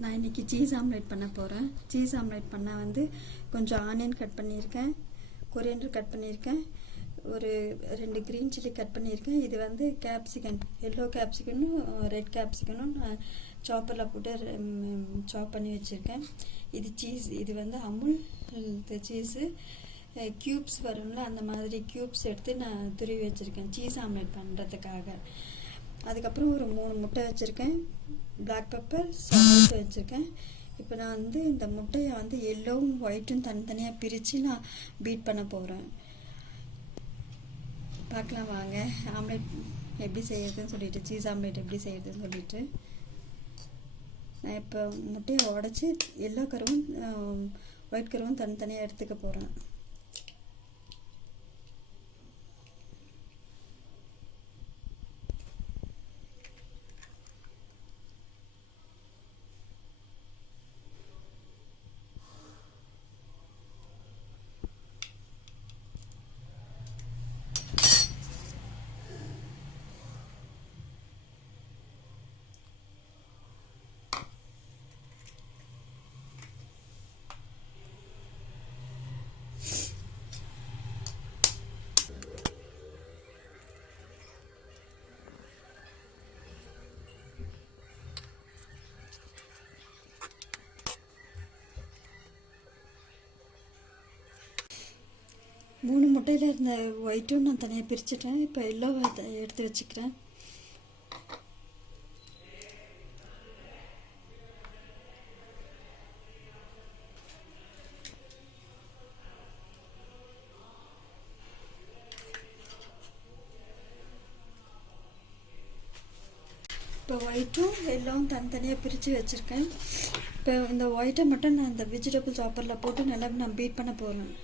நான் இன்றைக்கி cheese omelette பண்ண போகிறேன். சீஸ் ஆம்லேட் பண்ண வந்து கொஞ்சம் ஆனியன் கட் பண்ணியிருக்கேன், கொரியண்டர் கட் பண்ணியிருக்கேன், ஒரு 2 க்ரீன் சில்லி கட் பண்ணியிருக்கேன். இது வந்து கேப்சிகன், எல்லோ கேப்சிகனும் ரெட் கேப்சிகனும் நான் சாப்பரில் போட்டு சாப் பண்ணி வச்சுருக்கேன். இது சீஸ், இது வந்து அமுல் சீஸு க்யூப்ஸ் வரும்ல, அந்த மாதிரி க்யூப்ஸ் எடுத்து நான் துருவி வச்சுருக்கேன் சீஸ் ஆம்லேட் பண்ணுறதுக்காக. அதுக்கப்புறம் ஒரு 3 முட்டை வச்சுருக்கேன், பிளாக் பெப்பர், சால்ட் வச்சுருக்கேன். இப்போ நான் வந்து இந்த முட்டையை வந்து எல்லோவும் ஒயிட்டும் தனித்தனியாக பிரித்து நான் பீட் பண்ண போகிறேன். பார்க்கலாம் வாங்க ஆம்லேட் எப்படி செய்யறதுன்னு சொல்லிட்டு, சீஸ் ஆம்லேட் எப்படி செய்யறதுன்னு சொல்லிட்டு. நான் இப்போ முட்டையை உடச்சி எல்லோ கருவும் ஒயிட் கருவும் தனித்தனியாக எடுத்துக்க போகிறேன். மூணு முட்டையில் இருந்த ஒயிட்டும் நான் தனியாக பிரிச்சுட்டேன். இப்போ எல்லோவை எடுத்து வச்சுக்கிறேன். இப்போ ஒயிட்டும் எல்லோவும் தனித்தனியாக பிரித்து வச்சுருக்கேன். இப்போ இந்த ஒயிட்டை மட்டும் நான் இந்த வெஜிடபிள் சாப்பரில் போட்டு நல்லா நான் பீட் பண்ண போகிறேன்.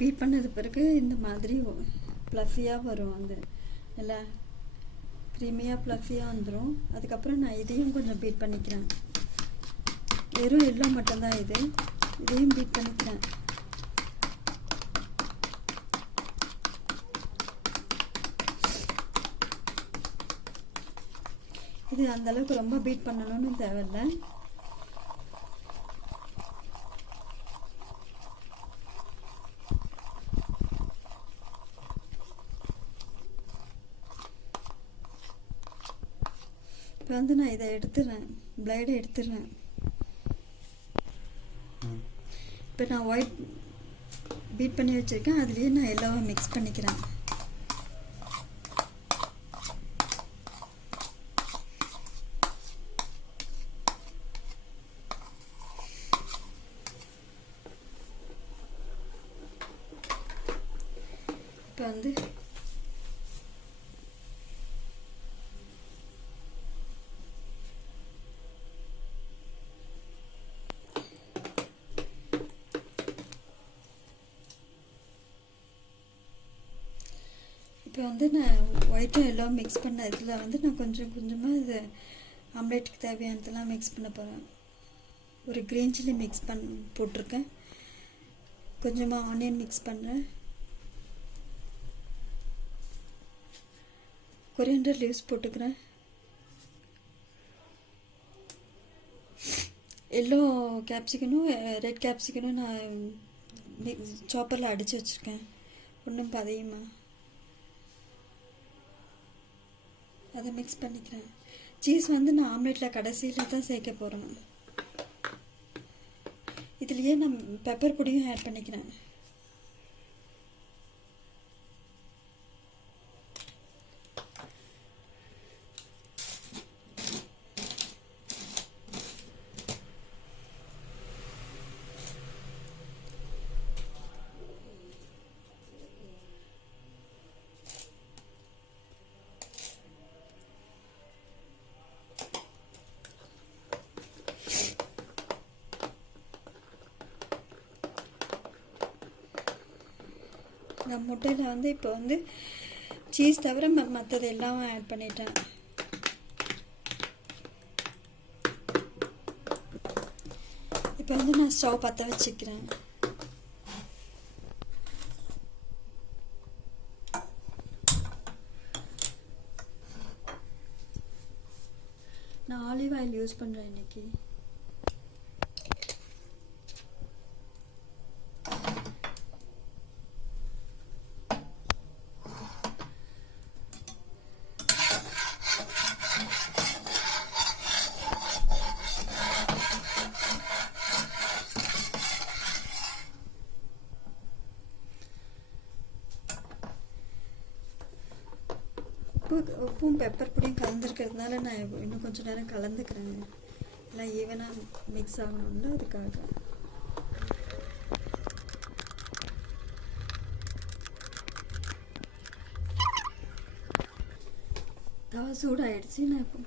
பீட் பண்ணது பிறகு இந்த மாதிரி ஃப்ளஃபியாக வரும், அந்த நல்லா க்ரீமியாக ஃப்ளஃபியாக வந்துடும். அதுக்கப்புறம் நான் இதையும் கொஞ்சம் பீட் பண்ணிக்கிறேன். வெறும் எல்லோ மட்டும்தான் இது, இதையும் பீட் பண்ணிக்கிறேன். இது அந்தளவுக்கு ரொம்ப பீட் பண்ணணும்னு தேவையில்லை. இப்போ வந்து நான் இதை எடுத்துடுறேன், பிளேடை எடுத்துடுறேன். இப்போ நான் ஒயிட் பீட் பண்ணி வச்சுருக்கேன், அதுலேயே நான் எல்லோவை மிக்ஸ் பண்ணிக்கிறேன். இப்போ வந்து இப்போ வந்து நான் ஒயிட்டும் எல்லாம் மிக்ஸ் பண்ண இதில் வந்து நான் கொஞ்சம் கொஞ்சமாக இது ஆம்லேட்டுக்கு தேவையானதெல்லாம் மிக்ஸ் பண்ண போகிறேன். ஒரு க்ரீன் சில்லி மிக்ஸ் போட்டிருக்கேன், கொஞ்சமாக ஆனியன் மிக்ஸ் பண்ணுறேன், கொரியண்டர் லீவ்ஸ் போட்டுக்கிறேன், எல்லோ கேப்சிகனும் ரெட் கேப்சிகனும் நான் சாப்பரில் அடித்து வச்சுருக்கேன், ஒன்றும் பதையுமா அதை மிக்ஸ் பண்ணிக்கிறேன். சீஸ் வந்து நான் ஆம்லேட்டில் கடைசியில் தான் சேர்க்க போகிறேன். இதுலேயே நான் பெப்பர் பொடியும் ஆட் பண்ணிக்கிறேன். இந்த முட்டையில் வந்து இப்போ வந்து சீஸ் தவிர மற்றது எல்லாம் ஆட் பண்ணிட்டேன். இப்போ வந்து நான் ஸ்டவ் பற்ற வச்சுக்கிறேன். நான் ஆலிவ் ஆயில் யூஸ் பண்ணுறேன் இன்னைக்கு. உப்பும் பெப்பர் பொடியும் கலந்துருக்கிறதுனால நான் இன்னும் கொஞ்சம் நேரம் கலந்துக்கிறேன். எல்லாம் ஈவனாக மிக்ஸ் ஆகணும்ல, அதுக்காக. தவா சூடாயிடுச்சு. நான் இப்போ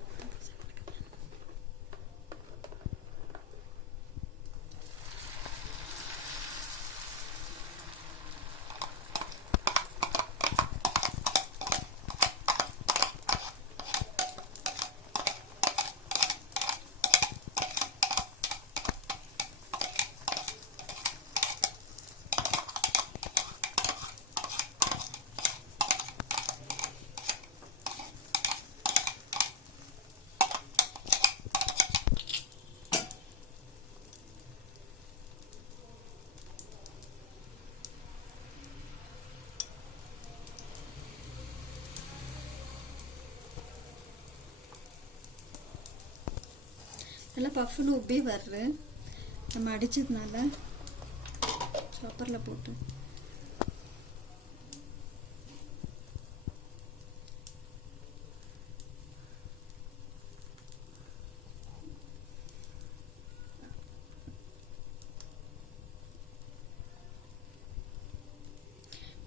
நல்லா பஃப்னு உப்பி வருது. நம்ம அடிச்சதுனால சாப்பரில் போட்டு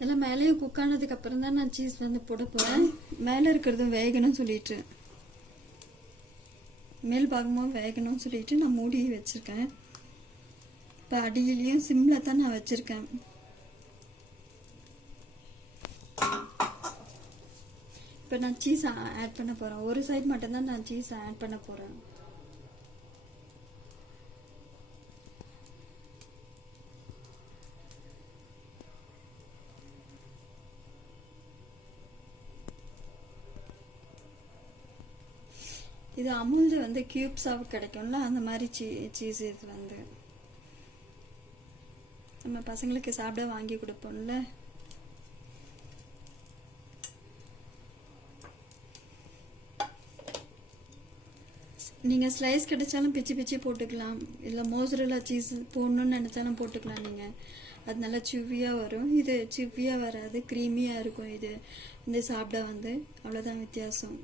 எல்லாம் மேலேயும் குக் ஆனதுக்கு அப்புறம் தான் நான் சீஸ் வந்து போட போகிறேன். மேலே இருக்கிறதும் வேகணும்னு சொல்லிட்டு, மேல் பாகமும் வேகணும்னு சொல்லிட்டு நான் மூடி வச்சுருக்கேன். இப்போ அடியிலையும் சிம்மில் தான் நான் வச்சுருக்கேன். இப்போ நான் சீஸ் ஆட் பண்ண போகிறேன். ஒரு சைடு மட்டும்தான் நான் சீஸ் ஆட் பண்ண போகிறேன். இது அமுல்து வந்து கியூப்ஸாக கிடைக்கும்ல, அந்த மாதிரி சீஸ் இது வந்து நம்ம பசங்களுக்கு சாப்பிட வாங்கி கொடுப்போம்ல. நீங்கள் ஸ்லைஸ் கிடைச்சாலும் பிச்சு பிச்சு போட்டுக்கலாம், இல்லை மோசரலா சீஸ் போடணுன்னு நினச்சாலும் போட்டுக்கலாம் நீங்கள். அது நல்லா சிவ்வியாக வரும். இது சிவ்வியாக வராது, க்ரீமியாக இருக்கும். இது இந்த சாப்பிட வந்து அவ்வளோதான் வித்தியாசம்.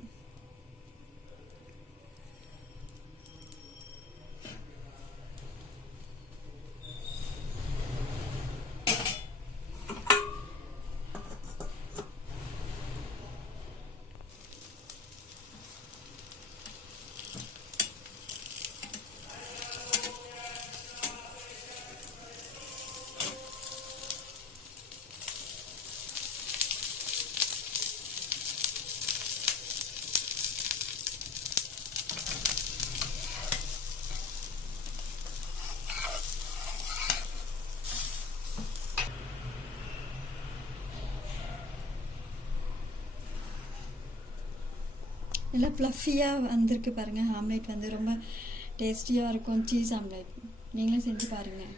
நல்லா ப்ளஃபியாக வந்திருக்கு பாருங்கள். ஆம்லேட் வந்து ரொம்ப டேஸ்டியாக இருக்கும். சீஸ் ஆம்லேட் நீங்களும் செஞ்சு பாருங்கள்.